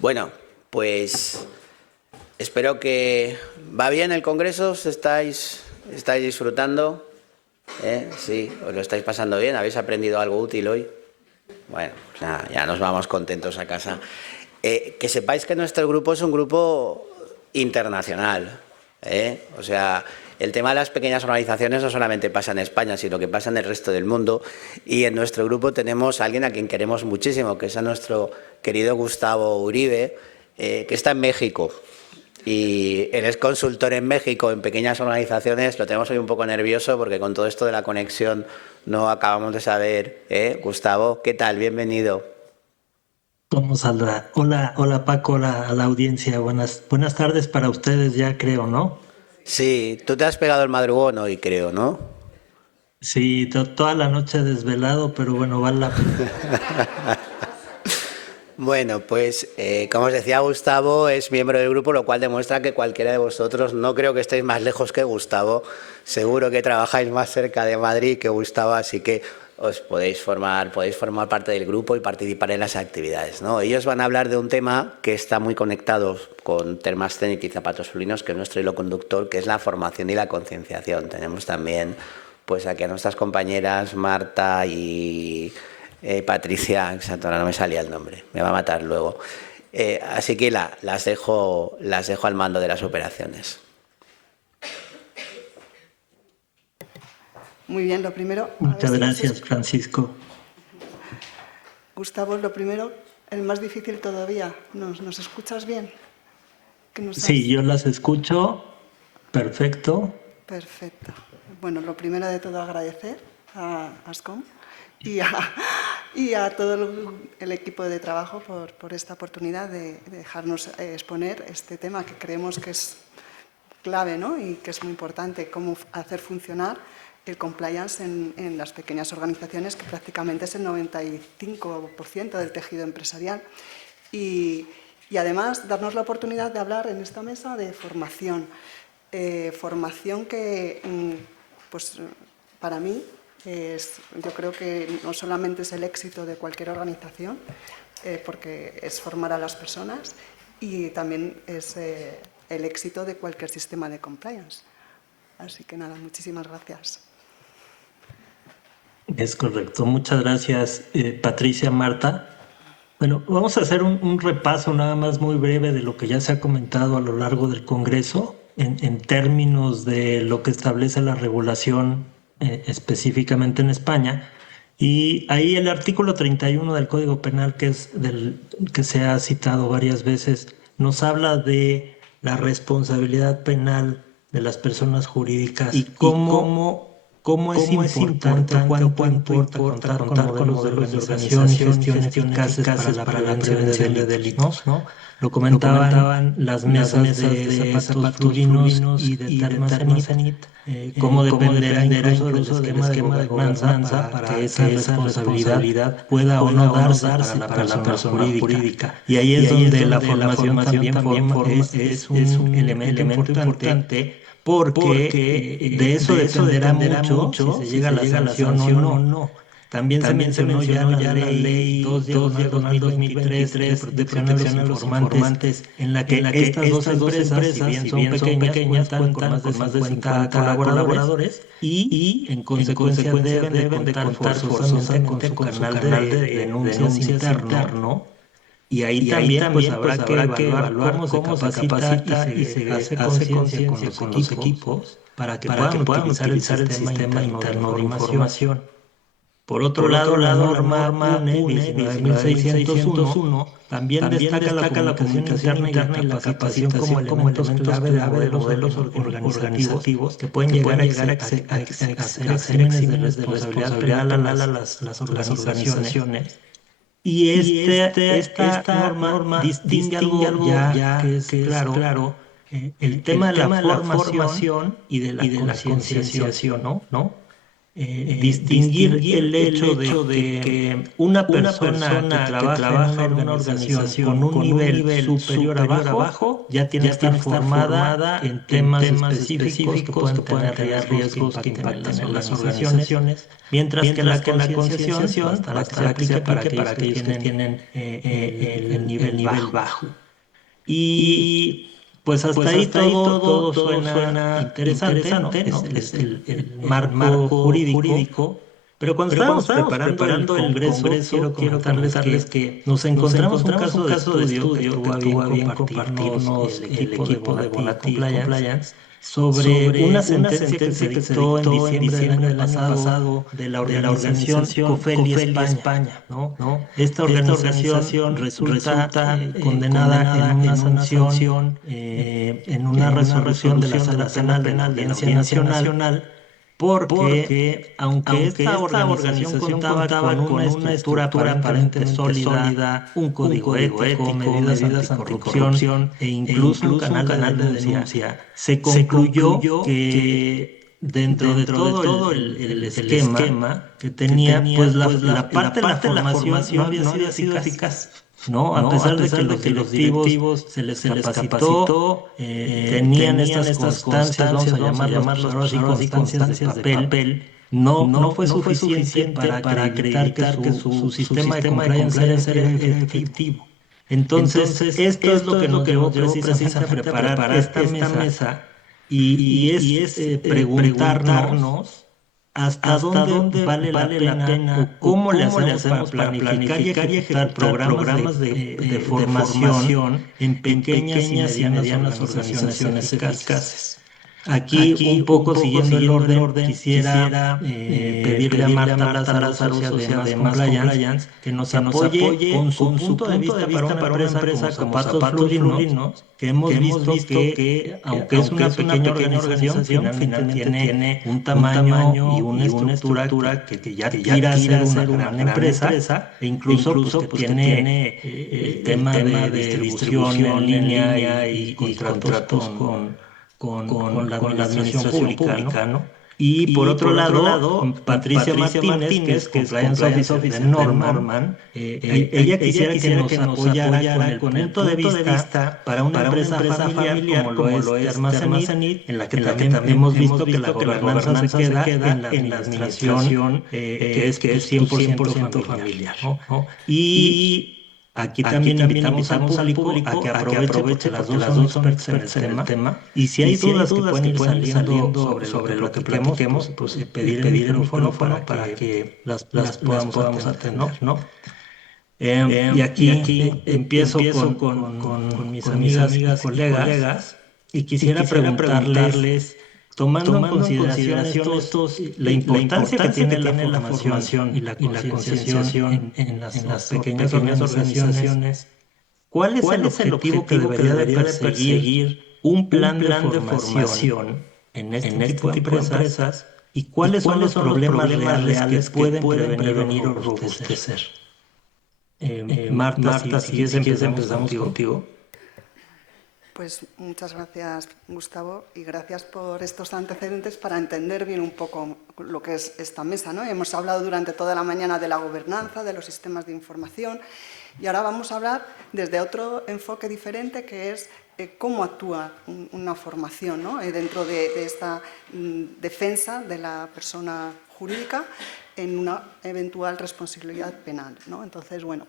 Bueno, pues espero que va bien el Congreso, ¿estáis disfrutando? Sí, os lo estáis pasando bien, ¿habéis aprendido algo útil hoy? Bueno, pues nada, ya nos vamos contentos a casa. Que sepáis que nuestro grupo es un grupo internacional. O sea, el tema de las pequeñas organizaciones no solamente pasa en España, sino que pasa en el resto del mundo. Y en nuestro grupo tenemos a alguien a quien queremos muchísimo, que es a nuestro querido Gustavo Uribe, que está en México. Y él es consultor en México en pequeñas organizaciones. Lo tenemos hoy un poco nervioso porque con todo esto de la conexión no acabamos de saber. Gustavo, ¿qué tal? Bienvenido. ¿Cómo saldrá? Hola, hola Paco, hola a la audiencia. Buenas tardes para ustedes ya creo, ¿no? Sí, tú te has pegado el madrugón hoy, creo, ¿no? Sí, toda la noche desvelado, pero bueno, vale la pena. Bueno, pues como os decía, Gustavo es miembro del grupo, lo cual demuestra que cualquiera de vosotros, no creo que estéis más lejos que Gustavo, seguro que trabajáis más cerca de Madrid que Gustavo, así que os podéis formar parte del grupo y participar en las actividades, ¿no? Ellos van a hablar de un tema que está muy conectado con Thermascenic y Zapatos Fluinos, que es nuestro hilo conductor, que es la formación y la concienciación. Tenemos también pues aquí a nuestras compañeras Marta y Patricia, exacto, ahora no me salía el nombre, me va a matar luego. Así que las dejo al mando de las operaciones. Muy bien, lo primero, a ver Muchas si gracias, Francisco. Gustavo, lo primero, el más difícil todavía. ¿Nos escuchas bien? ¿Que nos Sí, has... yo las escucho. Perfecto. Perfecto. Bueno, lo primero de todo agradecer a Ascom y a, y a todo el equipo de trabajo por esta oportunidad de dejarnos exponer este tema que creemos que es clave, ¿no? Y que es muy importante, cómo hacer funcionar el compliance en las pequeñas organizaciones, que prácticamente es el 95% del tejido empresarial. Y además darnos la oportunidad de hablar en esta mesa de formación. Formación que, pues, para mí, yo creo que no solamente es el éxito de cualquier organización, porque es formar a las personas, y también es el éxito de cualquier sistema de compliance. Así que nada, muchísimas gracias. Es correcto. Muchas gracias, Patricia, Marta. Bueno, vamos a hacer un repaso nada más muy breve de lo que ya se ha comentado a lo largo del Congreso en términos de lo que establece la regulación específicamente en España. Y ahí el artículo 31 del Código Penal, que es del que se ha citado varias veces, nos habla de la responsabilidad penal de las personas jurídicas y cómo es importante o cuánto importa contar con modelos de organización y gestión eficaces para la prevención de delitos, ¿no? Lo comentaban las mesas de zapatos fluinos y de Thermacenit, cómo dependerá incluso del esquema de gobernanza para que esa responsabilidad pueda o no darse para la persona jurídica. Y ahí es donde la formación también es un elemento importante porque de eso dependerá mucho si se llega a la sanción o no. También se mencionó ya la ley 2/2023 de protección a los informantes, en la que estas dos empresas, si bien son pequeñas, cuentan con más de 50 colaboradores y en consecuencia deben de contar forzosamente con su canal de denuncias interno. Y ahí también pues habrá que evaluar cómo se capacita y se hace conciencia con los equipos para que puedan utilizar el sistema interno de información. Por otro lado, la norma UNE 19.601 también destaca la comunicación interna y la capacitación como elementos clave de modelos organizativos que pueden llegar a ser exámenes de responsabilidad penal a las organizaciones. Y esta norma distingue algo ya que es claro, el tema de la formación y de la concienciación, ¿no? distinguir el hecho de que una persona que trabaja en una organización con un nivel superior abajo ya tiene que estar formada en temas específicos que pueden tener riesgos que impacten en las organizaciones, mientras que la concienciación bastará que se aplique para aquellos que tienen el nivel bajo. Y pues hasta ahí todo suena interesante, ¿no? Es el marco jurídico. Pero cuando estábamos preparando el Congreso, quiero comentarles que nos encontramos un caso de estudio que tuvo a bien compartirnos el equipo de Bonati Compliance sobre una sentencia que se dictó en diciembre del año pasado de la organización COFELI España, ¿no? Esta organización resulta condenada en una sanción, en una resolución de la Sala Penal de la Audiencia Nacional, porque aunque esta organización contaba con una estructura aparentemente sólida, un código ético, medidas anticorrupción e incluso un canal de denuncia, se concluyó que dentro de todo el esquema que tenía, pues la parte de la formación no había sido eficaz. ¿No? A pesar de que los directivos se les capacitó, tenían estas constancias, vamos a llamarlos ahora sí constancias de papel, no fue suficiente para acreditar que su sistema de compliance era efectivo. Entonces, esto es lo que nos llevó precisamente a preparar esta mesa y es preguntarnos hasta dónde vale la pena o cómo le hacemos para planificar y ejecutar programas de formación en pequeñas y medianas organizaciones eficaces. Aquí, un poco siguiendo el orden, quisiera pedirle a Marta Lázaro, socia de Más Compliance, que nos apoye con su punto de vista para una empresa como Zapatos Florinos, que hemos visto que, aunque es una pequeña organización, finalmente tiene un tamaño y una estructura que ya tira a ser una gran empresa, e incluso pues, que tiene el tema de distribución en línea y contratos con la administración pública, ¿no? Y por otro lado, Patricia Martínez, que es Compliance Officer de Norman, ella quisiera que nos apoyara con el punto de vista para una empresa familiar como lo es Termacenit, en la que también hemos visto que la gobernanza se queda en la administración que es 100% familiar, ¿no? Y aquí también invitamos al público a que aproveche porque las dos son expertas en el tema. Y si hay dudas que pueden ir saliendo sobre lo que platiquemos, pues pedir el micrófono para que las podamos atender, ¿no? Y aquí empiezo con mis amigas y colegas y quisiera preguntarles, tomando en consideración la importancia que tiene la formación y la concienciación en las pequeñas organizaciones, ¿cuál es el objetivo que debería de perseguir un plan de formación en este tipo de empresas y cuáles son los problemas reales que pueden prevenir o robustecer? Marta, si quieres empezamos contigo. Pues muchas gracias, Gustavo, y gracias por estos antecedentes para entender bien un poco lo que es esta mesa, ¿no? Hemos hablado durante toda la mañana de la gobernanza, de los sistemas de información, y ahora vamos a hablar desde otro enfoque diferente, que es cómo actúa una formación, ¿no? Dentro de esta defensa de la persona jurídica en una eventual responsabilidad penal, ¿no? Entonces, bueno,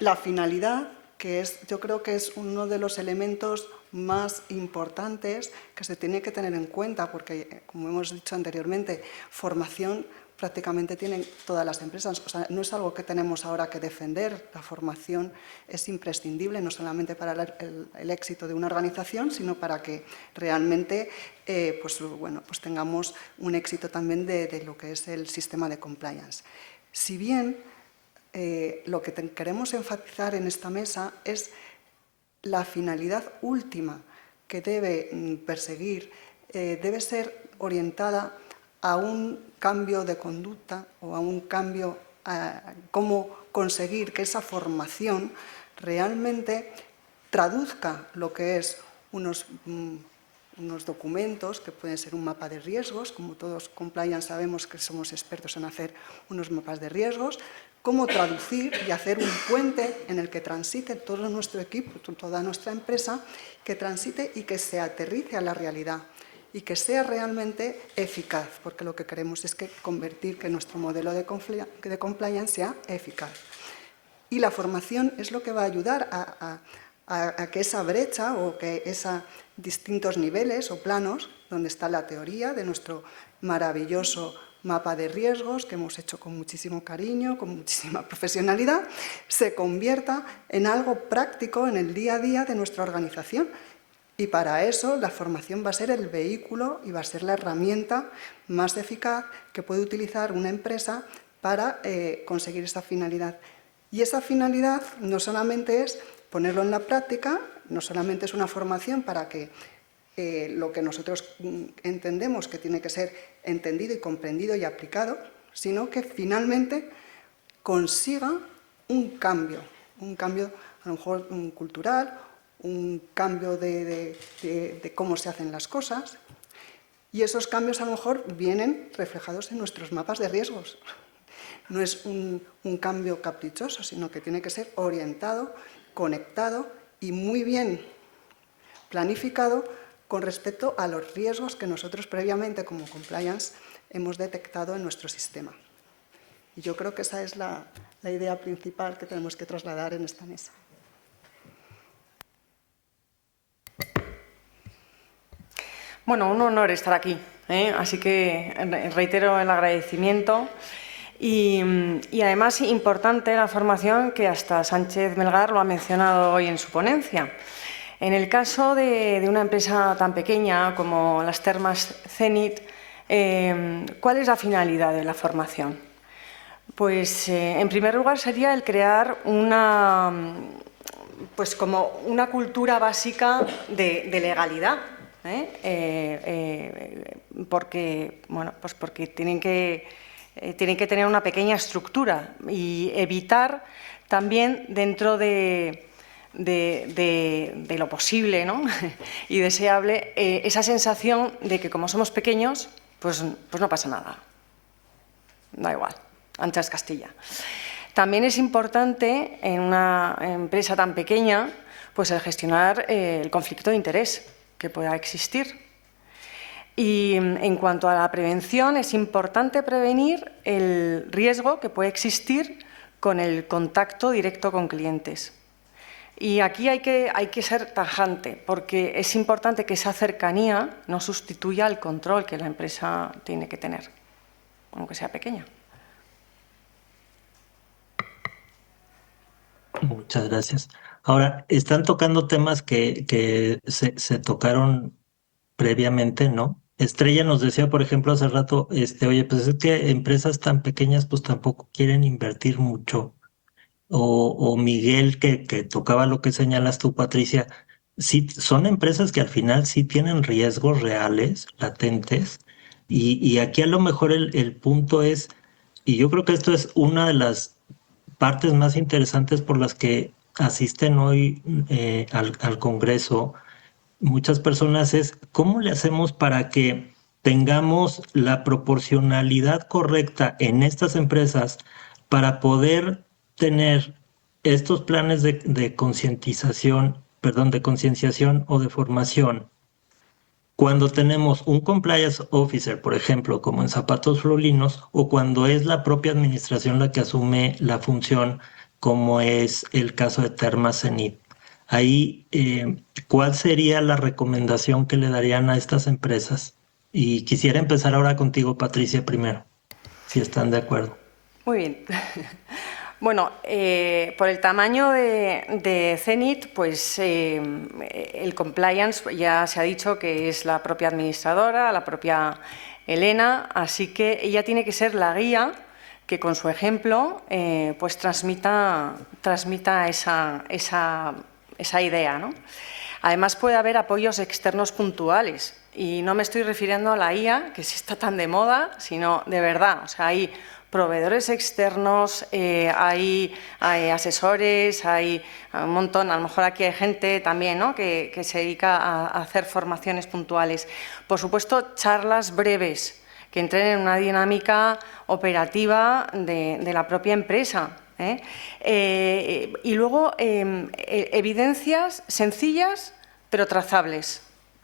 la finalidad, que yo creo que es uno de los elementos más importantes que se tiene que tener en cuenta, porque, como hemos dicho anteriormente, formación prácticamente tienen todas las empresas. O sea, no es algo que tenemos ahora que defender. La formación es imprescindible, no solamente para el éxito de una organización, sino para que realmente pues tengamos un éxito también de lo que es el sistema de compliance. Si bien lo que queremos enfatizar en esta mesa es la finalidad última que debe perseguir, debe ser orientada a un cambio de conducta o a un cambio cómo conseguir que esa formación realmente traduzca lo que es unos documentos que pueden ser un mapa de riesgos, como todos compliance sabemos que somos expertos en hacer unos mapas de riesgos, cómo traducir y hacer un puente en el que transite todo nuestro equipo, toda nuestra empresa, que transite y que se aterrice a la realidad y que sea realmente eficaz, porque lo que queremos es convertir que nuestro modelo de compliance sea eficaz. Y la formación es lo que va a ayudar a que esa brecha o que esos distintos niveles o planos, donde está la teoría de nuestro maravilloso mapa de riesgos que hemos hecho con muchísimo cariño, con muchísima profesionalidad, se convierta en algo práctico en el día a día de nuestra organización. Y para eso la formación va a ser el vehículo y va a ser la herramienta más eficaz que puede utilizar una empresa para conseguir esa finalidad. Y esa finalidad no solamente es ponerlo en la práctica, no solamente es una formación para que lo que nosotros entendemos que tiene que ser entendido y comprendido y aplicado, sino que finalmente consiga un cambio a lo mejor cultural, un cambio de cómo se hacen las cosas, y esos cambios a lo mejor vienen reflejados en nuestros mapas de riesgos. No es un cambio caprichoso, sino que tiene que ser orientado, conectado y muy bien planificado con respecto a los riesgos que nosotros previamente como compliance hemos detectado en nuestro sistema. Y yo creo que esa es la idea principal que tenemos que trasladar en esta mesa. Bueno, un honor estar aquí, así que reitero el agradecimiento. Y además, importante la formación que hasta Sánchez Melgar lo ha mencionado hoy en su ponencia. En el caso de una empresa tan pequeña como las Termas Zenit, ¿cuál es la finalidad de la formación? Pues, en primer lugar, sería el crear como una cultura básica de legalidad, porque tienen que tener una pequeña estructura y evitar también dentro de lo posible, ¿no? y deseable esa sensación de que como somos pequeños, pues no pasa nada. Da igual, ancha es Castilla. También es importante en una empresa tan pequeña pues el gestionar el conflicto de interés que pueda existir. Y en cuanto a la prevención, es importante prevenir el riesgo que puede existir con el contacto directo con clientes. Y aquí hay que ser tajante, porque es importante que esa cercanía no sustituya el control que la empresa tiene que tener, aunque sea pequeña. Muchas gracias. Ahora, están tocando temas que se tocaron previamente, ¿no? Estrella nos decía, por ejemplo, hace rato, oye, pues es que empresas tan pequeñas pues tampoco quieren invertir mucho. O Miguel, que tocaba lo que señalas tú, Patricia, sí, son empresas que al final sí tienen riesgos reales, latentes, y aquí a lo mejor el punto es, y yo creo que esto es una de las partes más interesantes por las que asisten hoy al Congreso muchas personas, es cómo le hacemos para que tengamos la proporcionalidad correcta en estas empresas para poder tener estos planes de concientización, perdón, de concienciación o de formación. Cuando tenemos un compliance officer, por ejemplo, como en Zapatos Florinos, o cuando es la propia administración la que asume la función, como es el caso de Termas Zenit. Ahí, ¿cuál sería la recomendación que le darían a estas empresas? Y quisiera empezar ahora contigo, Patricia, primero, si están de acuerdo. Muy bien. Bueno, por el tamaño de Zenit, pues el compliance ya se ha dicho que es la propia administradora, la propia Elena, así que ella tiene que ser la guía que con su ejemplo pues transmita esa idea, ¿no? Además puede haber apoyos externos puntuales y no me estoy refiriendo a la IA, que sí está tan de moda, sino de verdad, o sea, hay proveedores externos, hay asesores, hay un montón. A lo mejor aquí hay gente también, ¿no?, que se dedica a hacer formaciones puntuales. Por supuesto, charlas breves que entren en una dinámica operativa de la propia empresa. Y luego, evidencias sencillas pero trazables.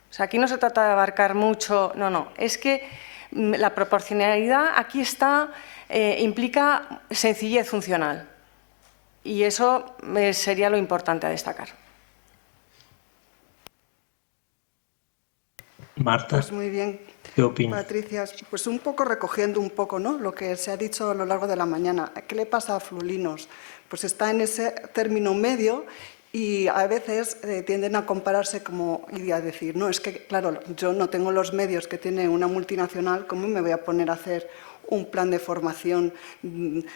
O sea, aquí no se trata de abarcar mucho, no, es que la proporcionalidad aquí implica sencillez funcional y eso sería lo importante a destacar. Marta, Pues muy bien. ¿qué opinas? Patricia, pues un poco recogiendo un poco, ¿no?, lo que se ha dicho a lo largo de la mañana. ¿Qué le pasa a Flulinos? Pues está en ese término medio y a veces tienden a compararse y a decir, no, es que, claro, yo no tengo los medios que tiene una multinacional, ¿cómo me voy a poner a hacer un plan de formación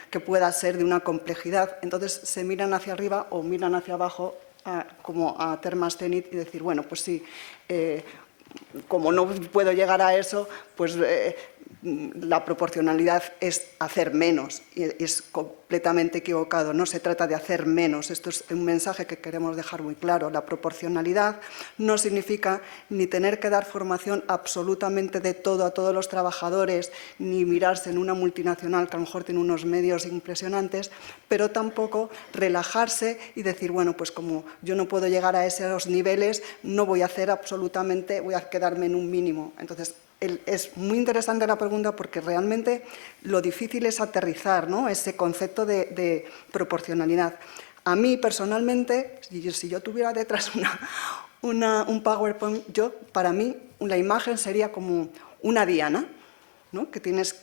que pueda ser de una complejidad? Entonces se miran hacia arriba o miran hacia abajo como a Termas Zenit y decir, bueno, pues sí, como no puedo llegar a eso, pues la proporcionalidad es hacer menos y es completamente equivocado. No se trata de hacer menos. Esto es un mensaje que queremos dejar muy claro. La proporcionalidad no significa ni tener que dar formación absolutamente de todo a todos los trabajadores, ni mirarse en una multinacional que a lo mejor tiene unos medios impresionantes, pero tampoco relajarse y decir, bueno, pues como yo no puedo llegar a esos niveles, no voy a hacer absolutamente, voy a quedarme en un mínimo. Entonces, es muy interesante la pregunta porque realmente lo difícil es aterrizar, ¿no?, ese concepto de proporcionalidad. A mí, personalmente, si yo tuviera detrás un PowerPoint, para mí la imagen sería como una diana, ¿no?, que tienes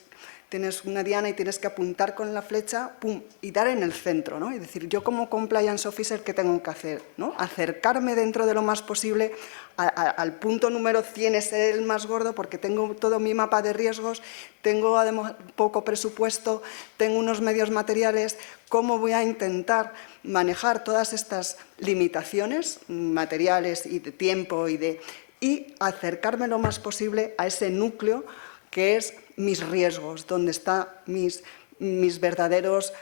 una diana y tienes que apuntar con la flecha, pum, y dar en el centro, ¿no? Es decir, yo como compliance officer, ¿qué tengo que hacer? ¿No? Acercarme dentro de lo más posible al punto número 100, es el más gordo, porque tengo todo mi mapa de riesgos, tengo además poco presupuesto, tengo unos medios materiales. ¿Cómo voy a intentar manejar todas estas limitaciones materiales y de tiempo y acercarme lo más posible a ese núcleo que es mis riesgos, donde están mis verdaderos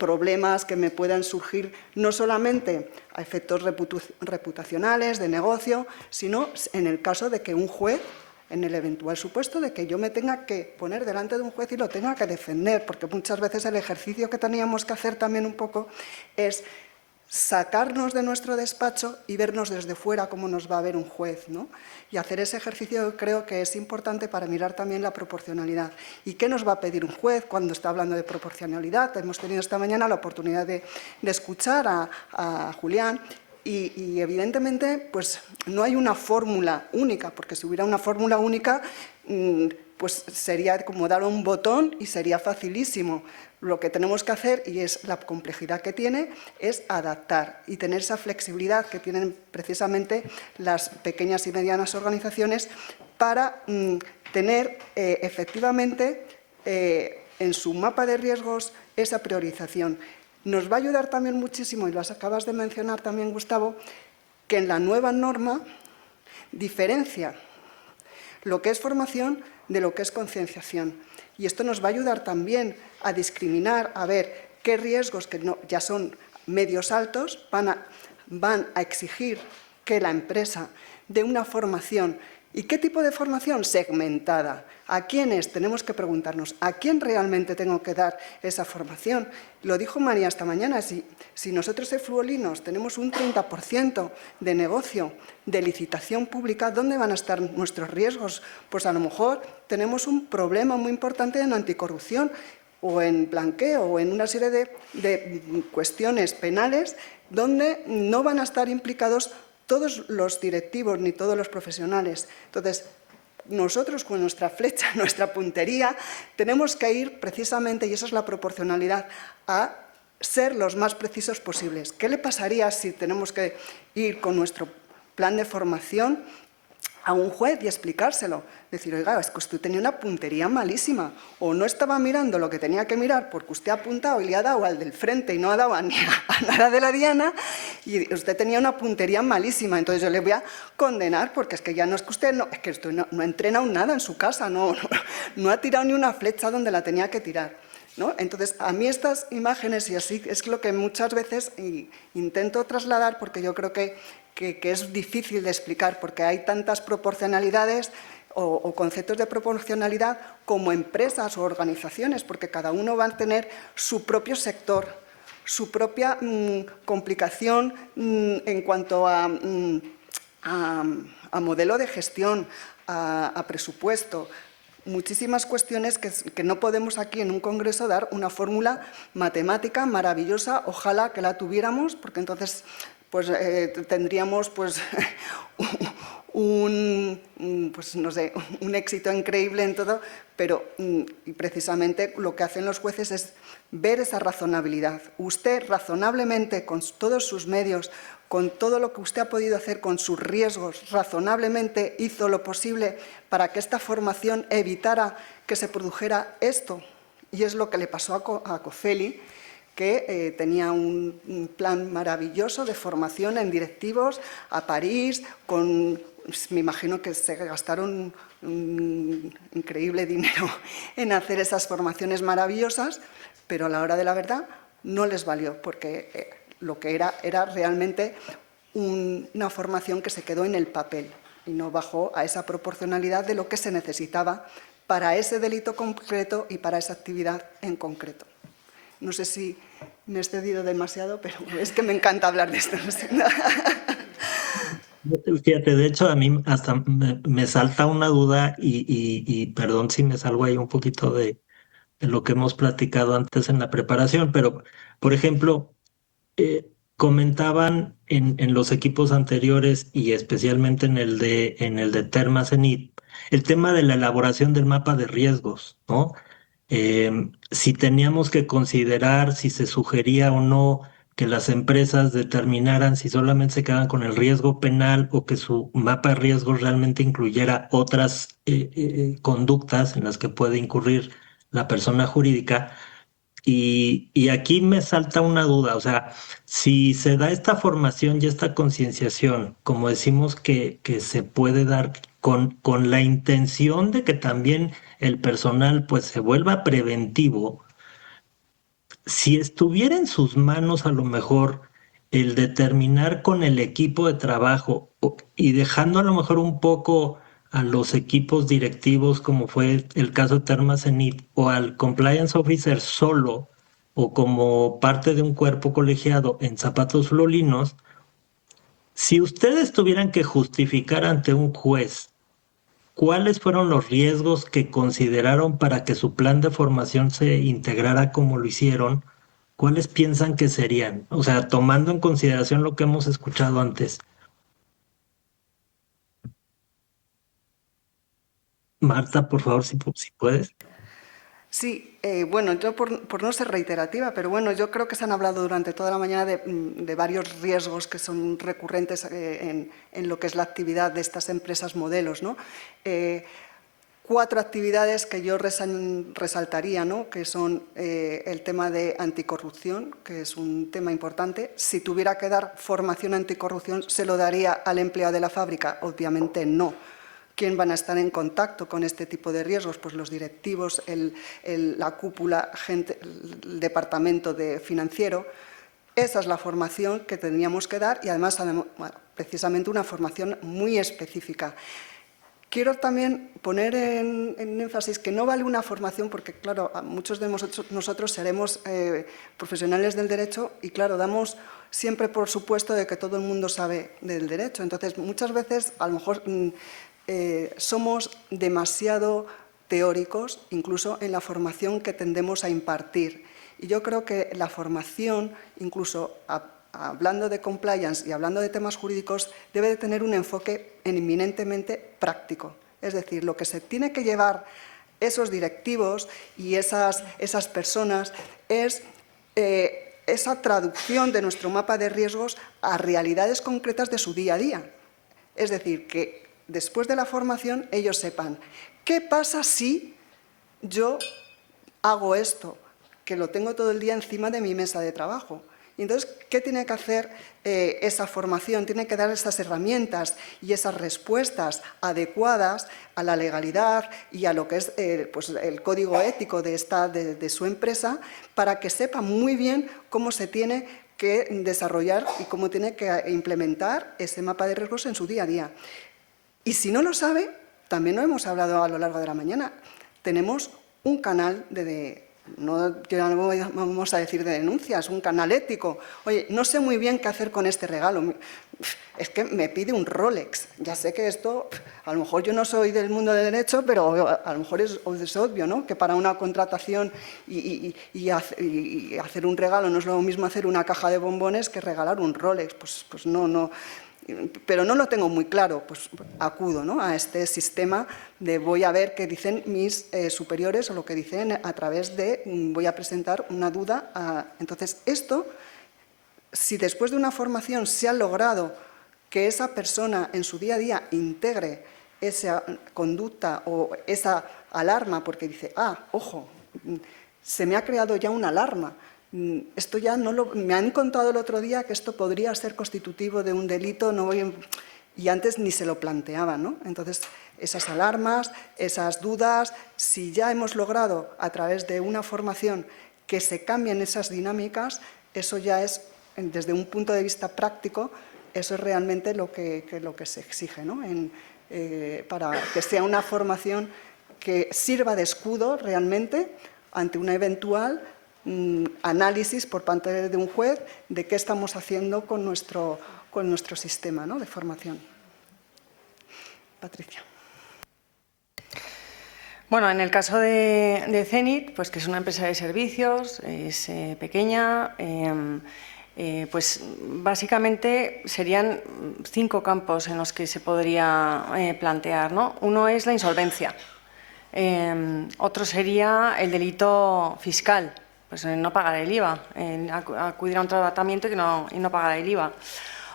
problemas que me puedan surgir, no solamente a efectos reputacionales, de negocio, sino en el caso de que un juez, en el eventual supuesto de que yo me tenga que poner delante de un juez y lo tenga que defender, porque muchas veces el ejercicio que teníamos que hacer también un poco es sacarnos de nuestro despacho y vernos desde fuera cómo nos va a ver un juez, ¿no? Y hacer ese ejercicio creo que es importante para mirar también la proporcionalidad. ¿Y qué nos va a pedir un juez cuando está hablando de proporcionalidad? Hemos tenido esta mañana la oportunidad de escuchar a Julián y evidentemente pues no hay una fórmula única, porque si hubiera una fórmula única pues sería como dar un botón y sería facilísimo. Lo que tenemos que hacer, y es la complejidad que tiene, es adaptar y tener esa flexibilidad que tienen precisamente las pequeñas y medianas organizaciones para tener efectivamente en su mapa de riesgos esa priorización. Nos va a ayudar también muchísimo, y lo acabas de mencionar también, Gustavo, que en la nueva norma diferencia lo que es formación de lo que es concienciación. Y esto nos va a ayudar también a discriminar, a ver qué riesgos que ya son medios altos van a exigir que la empresa dé una formación. ¿Y qué tipo de formación? Segmentada. ¿A quiénes? Tenemos que preguntarnos, ¿a quién realmente tengo que dar esa formación? Lo dijo María esta mañana, si nosotros en Flulinos tenemos un 30% de negocio de licitación pública, ¿dónde van a estar nuestros riesgos? Pues a lo mejor tenemos un problema muy importante en anticorrupción o en blanqueo o en una serie de cuestiones penales donde no van a estar implicados todos los directivos ni todos los profesionales. Entonces, nosotros con nuestra flecha, nuestra puntería, tenemos que ir precisamente, y esa es la proporcionalidad, a ser los más precisos posibles. ¿Qué le pasaría si tenemos que ir con nuestro plan de formación a un juez y explicárselo? Decir, oiga, es que usted tenía una puntería malísima, o no estaba mirando lo que tenía que mirar porque usted ha apuntado y le ha dado al del frente y no ha dado ni a nada de la diana, y usted tenía una puntería malísima, entonces yo le voy a condenar porque es que ya no es que usted, es que usted no ha entrenado nada en su casa, no ha tirado ni una flecha donde la tenía que tirar. ¿no? Entonces, a mí estas imágenes, y así es lo que muchas veces intento trasladar, porque yo creo que es difícil de explicar, porque hay tantas proporcionalidades o conceptos de proporcionalidad como empresas o organizaciones, porque cada uno va a tener su propio sector, su propia complicación en cuanto a modelo de gestión, a presupuesto. Muchísimas cuestiones que no podemos aquí en un congreso dar una fórmula matemática maravillosa, ojalá que la tuviéramos, porque entonces pues, tendríamos pues, pues, no sé, un éxito increíble en todo, pero y precisamente lo que hacen los jueces es ver esa razonabilidad. Usted razonablemente, con todos sus medios, con todo lo que usted ha podido hacer, con sus riesgos, razonablemente hizo lo posible para que esta formación evitara que se produjera esto. Y es lo que le pasó a Cofeli, que tenía un plan maravilloso de formación en directivos a París, me imagino que se gastaron un increíble dinero en hacer esas formaciones maravillosas, pero a la hora de la verdad no les valió, porque lo que era realmente una formación que se quedó en el papel y no bajó a esa proporcionalidad de lo que se necesitaba para ese delito concreto y para esa actividad en concreto. No sé si me he excedido demasiado, pero es que me encanta hablar de esto. Fíjate, de hecho a mí hasta me salta una duda y perdón si me salgo ahí un poquito de lo que hemos platicado antes en la preparación, pero por ejemplo, comentaban en los equipos anteriores y especialmente en el de Terma Cenit, el tema de la elaboración del mapa de riesgos, ¿no? Si teníamos que considerar si se sugería o no que las empresas determinaran si solamente se quedaban con el riesgo penal o que su mapa de riesgos realmente incluyera otras conductas en las que puede incurrir la persona jurídica. Y aquí me salta una duda, o sea, si se da esta formación y esta concienciación, como decimos que se puede dar con la intención de que también el personal pues se vuelva preventivo, si estuviera en sus manos a lo mejor el determinar con el equipo de trabajo y dejando a lo mejor un poco a los equipos directivos, como fue el caso de Terma Cenit, o al compliance officer solo, o como parte de un cuerpo colegiado en zapatos florinos, si ustedes tuvieran que justificar ante un juez cuáles fueron los riesgos que consideraron para que su plan de formación se integrara como lo hicieron, ¿cuáles piensan que serían? O sea, tomando en consideración lo que hemos escuchado antes. Marta, por favor, si puedes. Sí, bueno, yo por no ser reiterativa, pero bueno, yo creo que se han hablado durante toda la mañana de varios riesgos que son recurrentes en lo que es la actividad de estas empresas modelos, ¿no? 4 actividades que yo resaltaría, ¿no? Que son el tema de anticorrupción, que es un tema importante. Si tuviera que dar formación anticorrupción, ¿se lo daría al empleado de la fábrica? Obviamente no. ¿Quién van a estar en contacto con este tipo de riesgos? Pues los directivos, la cúpula, el departamento financiero. Esa es la formación que tendríamos que dar y además precisamente una formación muy específica. Quiero también poner en énfasis que no vale una formación porque, claro, muchos de nosotros seremos profesionales del derecho y, claro, damos siempre por supuesto de que todo el mundo sabe del derecho. Entonces, muchas veces, a lo mejor, somos demasiado teóricos, incluso en la formación que tendemos a impartir. Y yo creo que la formación, incluso hablando de compliance y hablando de temas jurídicos, debe de tener un enfoque eminentemente práctico. Es decir, lo que se tiene que llevar esos directivos y esas personas es esa traducción de nuestro mapa de riesgos a realidades concretas de su día a día. Es decir, que después de la formación ellos sepan qué pasa si yo hago esto, que lo tengo todo el día encima de mi mesa de trabajo. Y entonces, ¿qué tiene que hacer esa formación? Tiene que dar esas herramientas y esas respuestas adecuadas a la legalidad y a lo que es pues el código ético de su empresa, para que sepa muy bien cómo se tiene que desarrollar y cómo tiene que implementar ese mapa de riesgos en su día a día. Y si no lo sabe, también lo hemos hablado a lo largo de la mañana, tenemos un canal no vamos a decir de denuncias, un canal ético. Oye, no sé muy bien qué hacer con este regalo. Es que me pide un Rolex. Ya sé que esto, a lo mejor yo no soy del mundo del derecho, pero a lo mejor es obvio, ¿no? Que para una contratación y hacer un regalo no es lo mismo hacer una caja de bombones que regalar un Rolex. Pues no. Pero no lo tengo muy claro, pues acudo, ¿no?, a este sistema de voy a ver qué dicen mis superiores o lo que dicen a través de voy a presentar una duda. Entonces, esto, si después de una formación se ha logrado que esa persona en su día a día integre esa conducta o esa alarma, porque dice, ojo, se me ha creado ya una alarma. Esto ya me han contado el otro día que esto podría ser constitutivo de un delito, y antes ni se lo planteaban, ¿no? Entonces, esas alarmas, esas dudas, si ya hemos logrado a través de una formación que se cambien esas dinámicas, eso ya es, desde un punto de vista práctico, eso es realmente lo que se exige, ¿no? Para que sea una formación que sirva de escudo realmente ante una eventual análisis por parte de un juez de qué estamos haciendo con nuestro sistema, ¿no?, de formación. Patricia. Bueno, en el caso de Zenit, pues que es una empresa de servicios, es pequeña, pues básicamente serían 5 campos en los que se podría plantear, ¿no? Uno es la insolvencia, otro sería el delito fiscal, pues no pagar el IVA, acudir a un tratamiento y no pagar el IVA.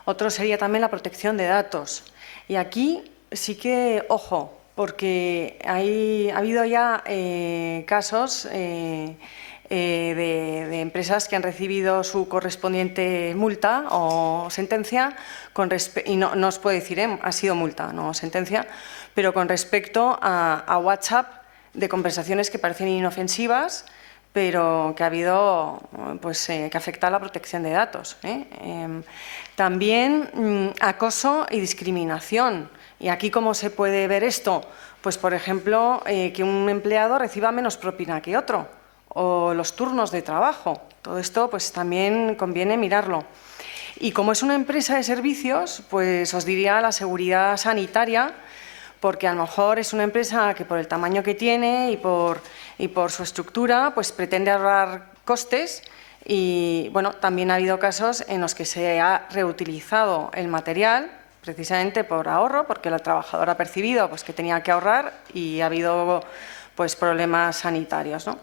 Otro sería también la protección de datos. Y aquí sí que, ojo, porque ha habido ya casos de empresas que han recibido su correspondiente multa o sentencia, y no os puedo decir, ha sido multa, no sentencia, pero con respecto a WhatsApp de conversaciones que parecen inofensivas, pero que ha habido, pues, que afecta a la protección de datos. También acoso y discriminación. ¿Y aquí cómo se puede ver esto? Pues, por ejemplo, que un empleado reciba menos propina que otro, o los turnos de trabajo. Todo esto, pues, también conviene mirarlo. Y como es una empresa de servicios, pues os diría la seguridad sanitaria, porque a lo mejor es una empresa que por el tamaño que tiene y por su estructura, pues pretende ahorrar costes. Y bueno, también ha habido casos en los que se ha reutilizado el material precisamente por ahorro, porque el trabajador ha percibido, pues, que tenía que ahorrar, y ha habido, pues, problemas sanitarios, ¿no?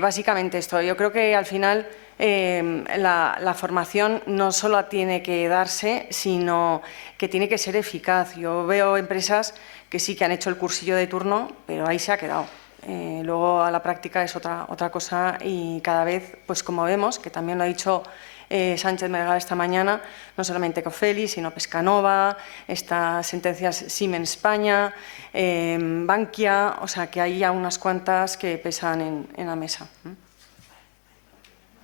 Básicamente esto. Yo creo que al final la formación no solo tiene que darse, sino que tiene que ser eficaz. Yo veo empresas que sí que han hecho el cursillo de turno, pero ahí se ha quedado. Luego a la práctica es otra cosa, y cada vez, pues como vemos, que también lo ha dicho Sánchez Melgar esta mañana, no solamente Cofeli, sino Pescanova, estas sentencias Siemens España, Bankia, o sea que hay ya unas cuantas que pesan en la mesa.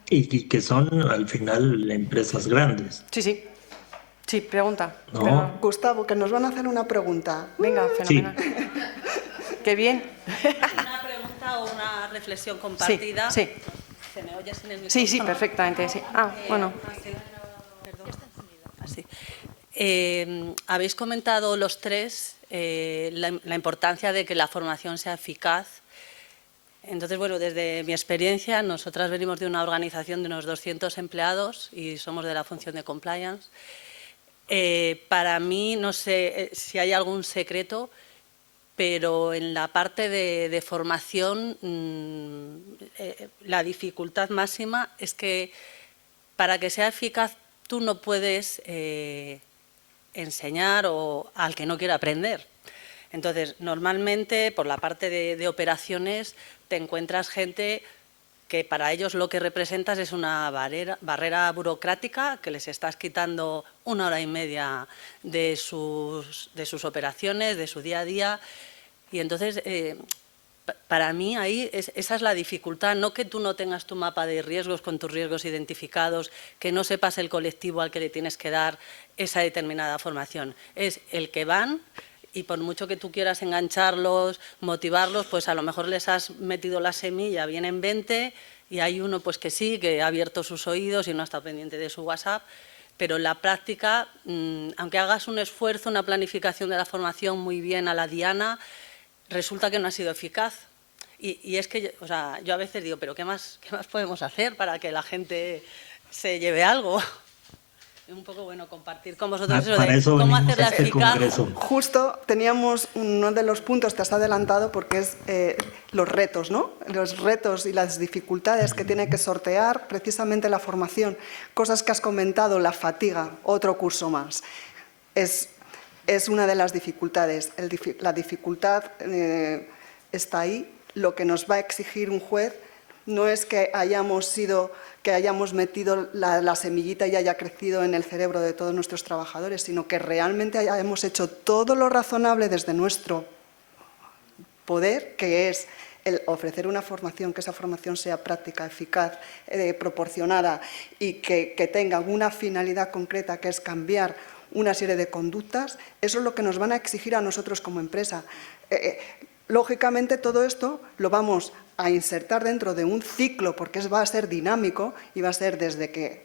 Y que son al final empresas grandes. Sí, pregunta. ¿No? Gustavo, que nos van a hacer una pregunta. Venga, fenomenal. Sí. Qué bien. Una pregunta o una reflexión compartida. Sí. ¿Se me oye sin el micrófono? Sí, perfectamente. Sí. Bueno. Así. Habéis comentado los tres la importancia de que la formación sea eficaz. Entonces, bueno, desde mi experiencia, nosotras venimos de una organización de unos 200 empleados y somos de la función de compliance. Para mí, no sé si hay algún secreto, pero en la parte de formación, la dificultad máxima es que para que sea eficaz tú no puedes enseñar al que no quiere aprender. Entonces, normalmente, por la parte de operaciones, te encuentras gente que para ellos lo que representas es una barrera burocrática que les estás quitando 1 hora y media de sus operaciones, de su día a día. Y entonces, para mí ahí esa es la dificultad, no que tú no tengas tu mapa de riesgos con tus riesgos identificados, que no sepas el colectivo al que le tienes que dar esa determinada formación. Es el que van y por mucho que tú quieras engancharlos, motivarlos, pues a lo mejor les has metido la semilla, vienen 20 y hay uno pues que sí, que ha abierto sus oídos y no ha estado pendiente de su WhatsApp, pero en la práctica, aunque hagas un esfuerzo, una planificación de la formación muy bien a la diana, resulta que no ha sido eficaz. Y es que, o sea, yo a veces digo, pero ¿qué más podemos hacer para que la gente se lleve algo? Es un poco bueno compartir con vosotros eso Para de eso cómo venimos hacerla a este eficaz. congreso. Justo teníamos uno de los puntos, te has adelantado, porque es los retos, ¿no? Los retos y las dificultades que tiene que sortear precisamente la formación. Cosas que has comentado, la fatiga, otro curso más. Es una de las dificultades. La dificultad está ahí. Lo que nos va a exigir un juez no es que hayamos metido la semillita y haya crecido en el cerebro de todos nuestros trabajadores, sino que realmente hayamos hecho todo lo razonable desde nuestro poder, que es el ofrecer una formación, que esa formación sea práctica, eficaz, proporcionada y que tenga una finalidad concreta, que es cambiar una serie de conductas. Eso es lo que nos van a exigir a nosotros como empresa. Lógicamente, todo esto lo vamos a insertar dentro de un ciclo, porque va a ser dinámico y va a ser desde que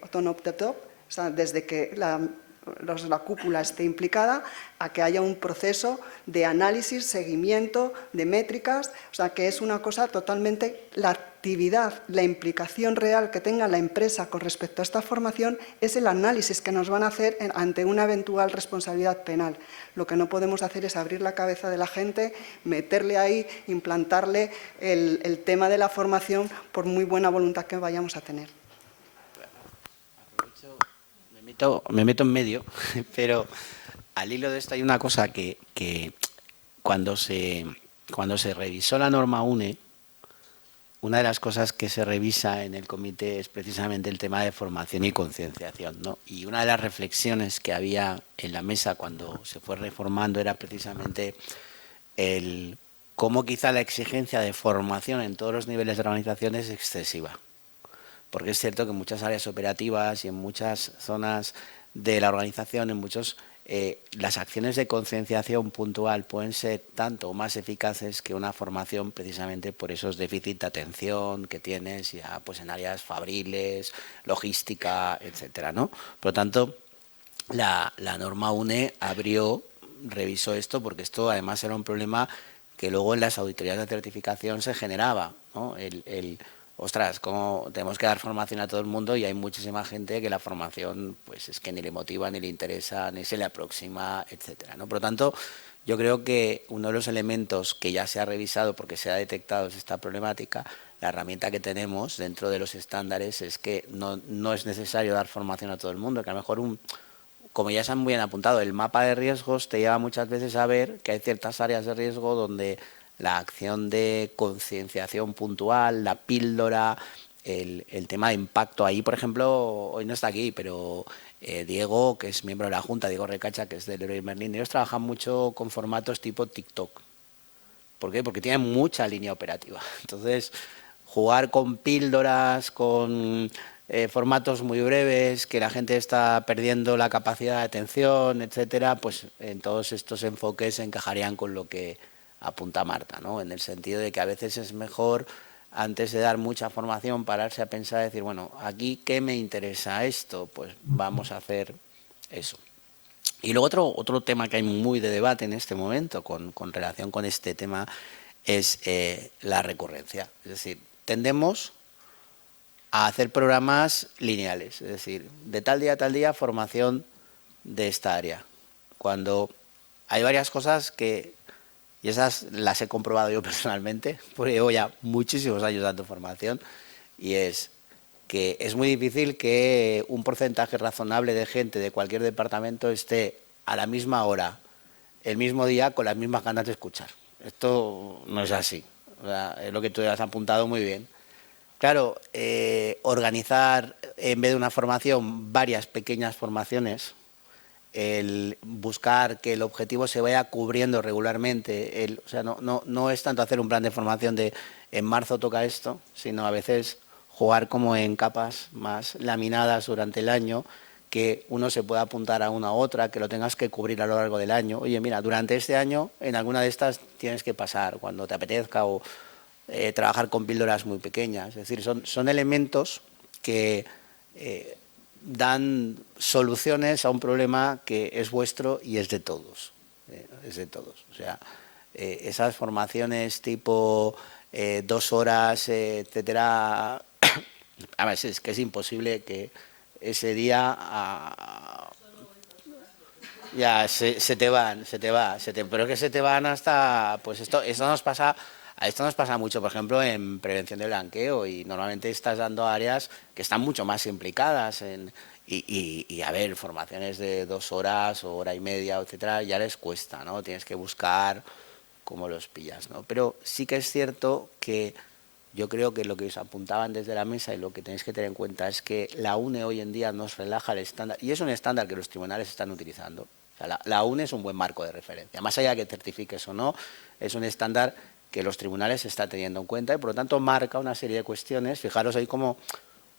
top, o sea, desde que la cúpula esté implicada, a que haya un proceso de análisis, seguimiento, de métricas, o sea, que es una cosa totalmente, la actividad, la implicación real que tenga la empresa con respecto a esta formación es el análisis que nos van a hacer ante una eventual responsabilidad penal. Lo que no podemos hacer es abrir la cabeza de la gente, meterle ahí, implantarle el tema de la formación por muy buena voluntad que vayamos a tener. Me meto en medio, pero al hilo de esto hay una cosa que cuando se revisó la norma UNE, una de las cosas que se revisa en el comité es precisamente el tema de formación y concienciación, ¿no? Y una de las reflexiones que había en la mesa cuando se fue reformando era precisamente el cómo quizá la exigencia de formación en todos los niveles de organización es excesiva. Porque es cierto que en muchas áreas operativas y en muchas zonas de la organización, en muchos las acciones de concienciación puntual pueden ser tanto o más eficaces que una formación precisamente por esos déficits de atención que tienes ya pues en áreas fabriles, logística, etcétera, ¿no? Por lo tanto, la norma UNE revisó esto porque esto además era un problema que luego en las auditorías de certificación se generaba, ¿no? Ostras, ¿cómo tenemos que dar formación a todo el mundo? Y hay muchísima gente que la formación pues es que ni le motiva, ni le interesa, ni se le aproxima, etcétera, ¿no? Por lo tanto, yo creo que uno de los elementos que ya se ha revisado porque se ha detectado es esta problemática, la herramienta que tenemos dentro de los estándares es que no es necesario dar formación a todo el mundo, que a lo mejor como ya se han bien apuntado, el mapa de riesgos te lleva muchas veces a ver que hay ciertas áreas de riesgo donde la acción de concienciación puntual, la píldora, el tema de impacto. Ahí, por ejemplo, hoy no está aquí, pero Diego, que es miembro de la Junta, Diego Recacha, que es del Leroy Merlin, ellos trabajan mucho con formatos tipo TikTok. ¿Por qué? Porque tienen mucha línea operativa. Entonces, jugar con píldoras, con formatos muy breves, que la gente está perdiendo la capacidad de atención, etcétera, pues en todos estos enfoques encajarían con lo que apunta Marta, ¿no? En el sentido de que a veces es mejor, antes de dar mucha formación, pararse a pensar y decir, bueno, aquí, ¿qué me interesa esto? Pues vamos a hacer eso. Y luego otro tema que hay muy de debate en este momento con relación con este tema es la recurrencia. Es decir, tendemos a hacer programas lineales, es decir, de tal día a tal día formación de esta área. Cuando hay varias cosas que, y esas las he comprobado yo personalmente, porque llevo ya muchísimos años dando formación, y es que es muy difícil que un porcentaje razonable de gente de cualquier departamento esté a la misma hora, el mismo día, con las mismas ganas de escuchar. Esto no es así. O sea, es lo que tú has apuntado muy bien. Claro, organizar en vez de una formación varias pequeñas formaciones, el buscar que el objetivo se vaya cubriendo regularmente, o sea, no es tanto hacer un plan de formación de en marzo toca esto, sino a veces jugar como en capas más laminadas durante el año, que uno se pueda apuntar a una u otra, que lo tengas que cubrir a lo largo del año. Oye, mira, durante este año en alguna de estas tienes que pasar cuando te apetezca o trabajar con píldoras muy pequeñas. Es decir, son elementos que dan soluciones a un problema que es vuestro y es de todos. Es de todos. O sea, esas formaciones tipo 2 horas, etcétera, a ver, es que es imposible que ese día ya se te van, pero es que se te van hasta, pues esto nos pasa mucho, por ejemplo, en prevención de blanqueo, y normalmente estás dando áreas que están mucho más implicadas y a ver, formaciones de 2 horas o hora y media, etcétera, ya les cuesta, ¿no? Tienes que buscar cómo los pillas, ¿no? Pero sí que es cierto que yo creo que lo que os apuntaban desde la mesa y lo que tenéis que tener en cuenta es que la UNE hoy en día nos relaja el estándar, y es un estándar que los tribunales están utilizando. O sea, la UNE es un buen marco de referencia. Más allá de que certifiques o no, es un estándar que los tribunales están teniendo en cuenta y por lo tanto marca una serie de cuestiones. Fijaros ahí como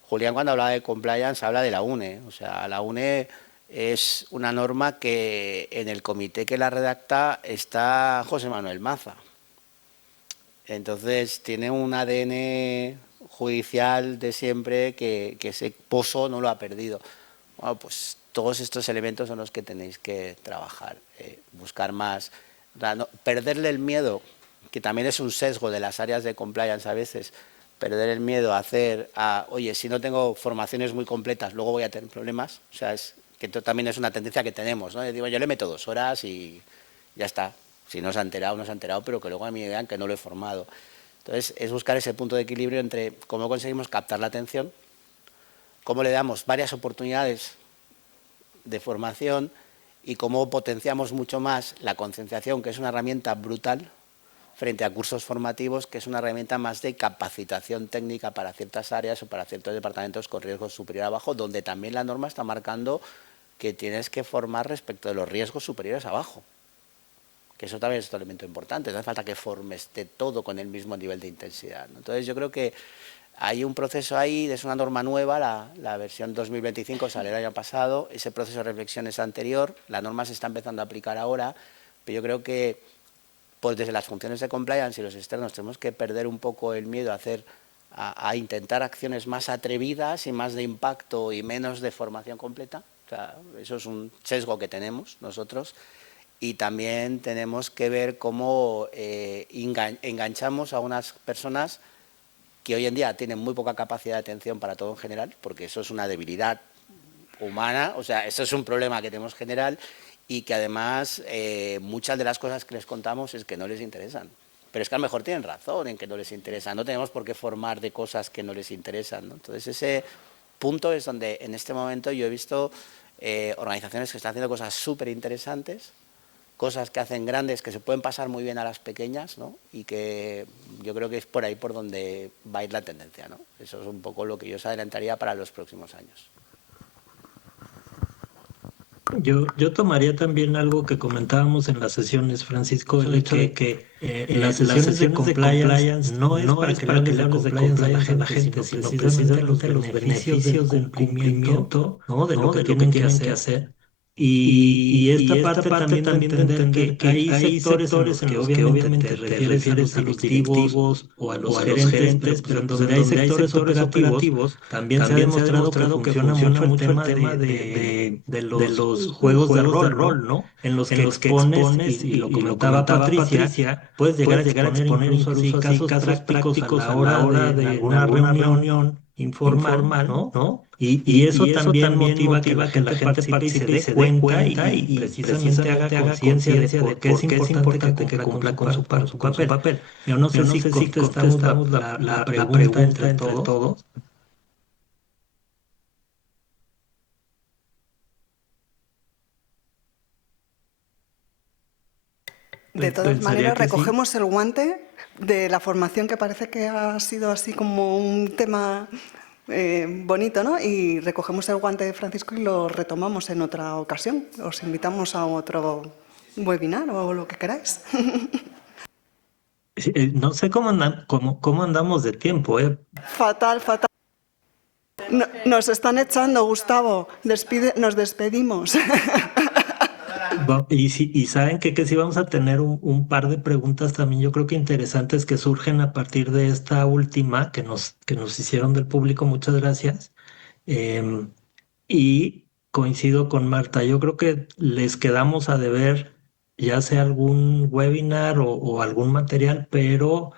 Julián, cuando hablaba de compliance, habla de la UNE. O sea, la UNE es una norma que en el comité que la redacta está José Manuel Maza. Entonces tiene un ADN judicial de siempre que ese pozo no lo ha perdido. Bueno, pues todos estos elementos son los que tenéis que trabajar, buscar más, perderle el miedo, que también es un sesgo de las áreas de compliance a veces, perder el miedo a oye, si no tengo formaciones muy completas, luego voy a tener problemas. O sea, es que esto también es una tendencia que tenemos, ¿no? Yo digo, yo le meto 2 horas y ya está. Si no se ha enterado, no se ha enterado, pero que luego a mí me vean que no lo he formado. Entonces, es buscar ese punto de equilibrio entre cómo conseguimos captar la atención, cómo le damos varias oportunidades de formación y cómo potenciamos mucho más la concienciación, que es una herramienta brutal, frente a cursos formativos, que es una herramienta más de capacitación técnica para ciertas áreas o para ciertos departamentos con riesgo superior a bajo, donde también la norma está marcando que tienes que formar respecto de los riesgos superiores a bajo. Que eso también es otro elemento importante. No hace falta que formes de todo con el mismo nivel de intensidad, ¿no? Entonces yo creo que hay un proceso ahí, es una norma nueva, la versión 2025 salió el año pasado, ese proceso de reflexión es anterior, la norma se está empezando a aplicar ahora, pero yo creo que pues desde las funciones de compliance y los externos tenemos que perder un poco el miedo a intentar acciones más atrevidas y más de impacto y menos de formación completa. O sea, eso es un sesgo que tenemos nosotros. Y también tenemos que ver cómo enganchamos a unas personas que hoy en día tienen muy poca capacidad de atención para todo en general, porque eso es una debilidad humana, o sea, eso es un problema que tenemos general y que además muchas de las cosas que les contamos es que no les interesan. Pero es que a lo mejor tienen razón en que no les interesa, no tenemos por qué formar de cosas que no les interesan, ¿no? Entonces ese punto es donde en este momento yo he visto organizaciones que están haciendo cosas súper interesantes, cosas que hacen grandes, que se pueden pasar muy bien a las pequeñas, ¿no? Y que yo creo que es por ahí por donde va a ir la tendencia, ¿no? Eso es un poco lo que yo os adelantaría para los próximos años. Yo tomaría también algo que comentábamos en las sesiones, Francisco, el hecho de que las las sesiones de sesiones de compliance compliance no es para que le hables de compliance a la gente, sino sino precisamente los beneficios del cumplimiento, ¿no? De lo que tienen que hacer. Y esta parte también de entender que hay sectores en los que obviamente te refieres a los directivos o a los gerentes, pero pues en donde hay sectores operativos, también se ha demostrado que funciona mucho el tema de los juegos de rol, ¿no? En los que expones, y lo comentaba Patricia, puedes llegar a exponer incluso así casos prácticos a la hora de en alguna reunión informal, ¿no? Y eso también motiva que la gente participe y se dé cuenta y precisamente haga conciencia de por qué es importante que cumpla con su papel. Yo no sé si contestamos la pregunta entre todos. De todas pensaría maneras, que sí. recogemos el guante de la formación, que parece que ha sido así como un tema bonito, ¿no? Y recogemos el guante de Francisco y lo retomamos en otra ocasión. Os invitamos a otro webinar o lo que queráis. No sé cómo andamos de tiempo, ¿eh? Fatal, fatal. Nos están echando, Gustavo. Nos despedimos. Y saben que sí vamos a tener un par de preguntas también, yo creo que interesantes, que surgen a partir de esta última que nos hicieron del público. Muchas gracias. Em, y coincido con Marta, yo creo que les quedamos a deber ya sea algún webinar o algún material, pero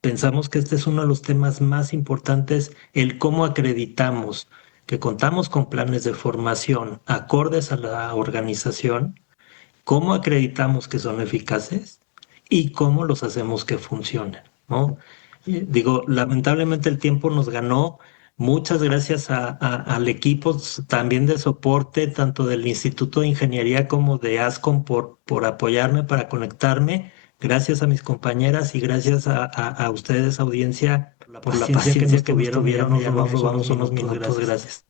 pensamos que este es uno de los temas más importantes, el cómo acreditamos que contamos con planes de formación acordes a la organización, cómo acreditamos que son eficaces y cómo los hacemos que funcionen, ¿no? Digo, lamentablemente el tiempo nos ganó. Muchas gracias al equipo también de soporte, tanto del Instituto de Ingeniería como de ASCOM por apoyarme para conectarme. Gracias a mis compañeras y gracias a ustedes, audiencia, por la paciencia que nos tuvieron. Ya nos robamos unos minutos. Gracias.